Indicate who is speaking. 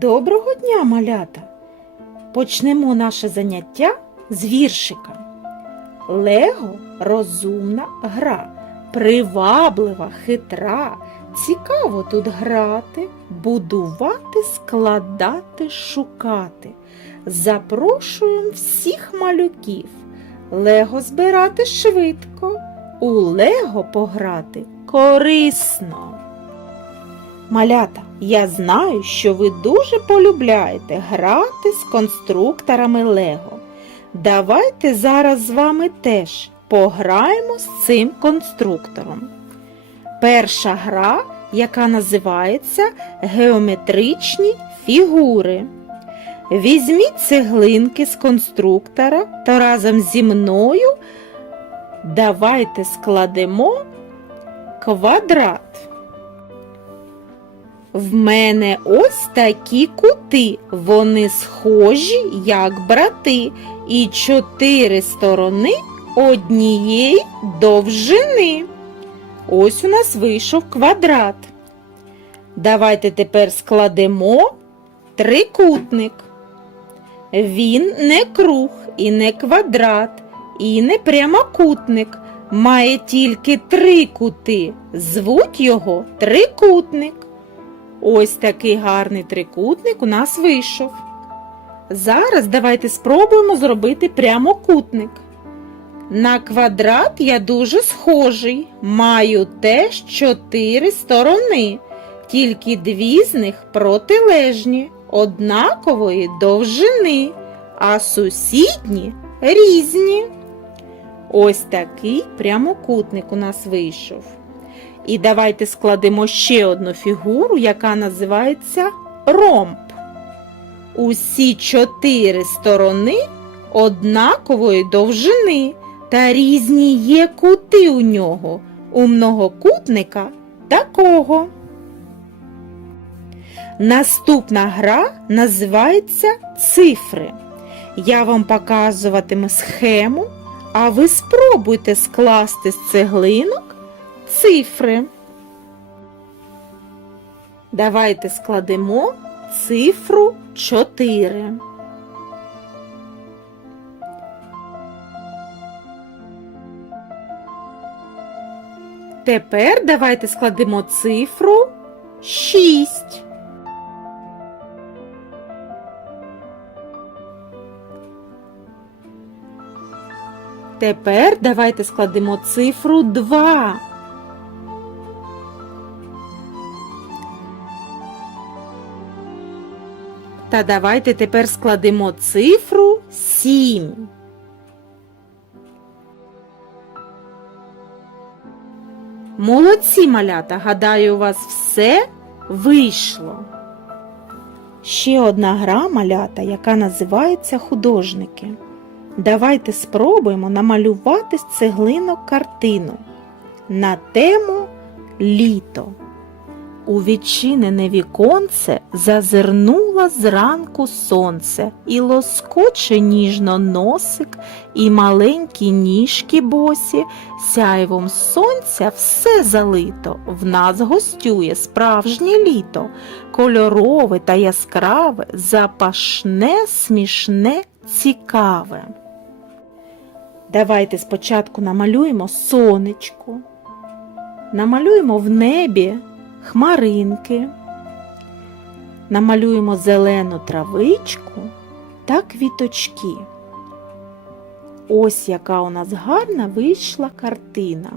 Speaker 1: Доброго дня, малята! Почнемо наше заняття з віршика. Лего розумна гра, приваблива, хитра. Цікаво тут грати, будувати, складати, шукати. Запрошуємо всіх малюків. Лего збирати швидко, у Лего пограти корисно. Малята, я знаю, що ви дуже полюбляєте грати з конструкторами Лего. Давайте зараз з вами теж пограємо з цим конструктором. Перша гра, яка називається Геометричні фігури. Візьміть цеглинки з конструктора та разом зі мною давайте складемо квадрат. В мене ось такі кути, вони схожі, як брати, і чотири сторони однієї довжини. Ось у нас вийшов квадрат. Давайте тепер складемо трикутник. Він не круг і не квадрат, і не прямокутник. Має тільки три кути. Звуть його трикутник. Ось такий гарний трикутник у нас вийшов. Зараз давайте спробуємо зробити прямокутник. На квадрат я дуже схожий. Маю теж чотири сторони, тільки дві з них протилежні, однакової довжини, а сусідні різні. Ось такий прямокутник у нас вийшов. І давайте складемо ще одну фігуру, яка називається ромб. Усі чотири сторони однакової довжини та різні є кути у нього, у многокутника такого. Наступна гра називається цифри. Я вам показуватиму схему, а ви спробуйте скласти з цеглинок цифри. Давайте складемо цифру 4. Тепер давайте складемо цифру 6. Тепер давайте складемо цифру 2. Та давайте тепер складемо цифру 7. Молодці малята, гадаю, у вас все вийшло. Ще одна гра малята, яка називається художники. Давайте спробуємо намалювати з цеглинок картину на тему літо. У відчинене віконце зазирнула зранку сонце, і лоскоче ніжно носик, і маленькі ніжки босі, сяйвом сонця все залито, в нас гостює справжнє літо, кольорове та яскраве, запашне, смішне, цікаве. Давайте спочатку намалюємо сонечко, намалюємо в небі хмаринки, намалюємо зелену травичку та квіточки. Ось яка у нас гарна вийшла картина.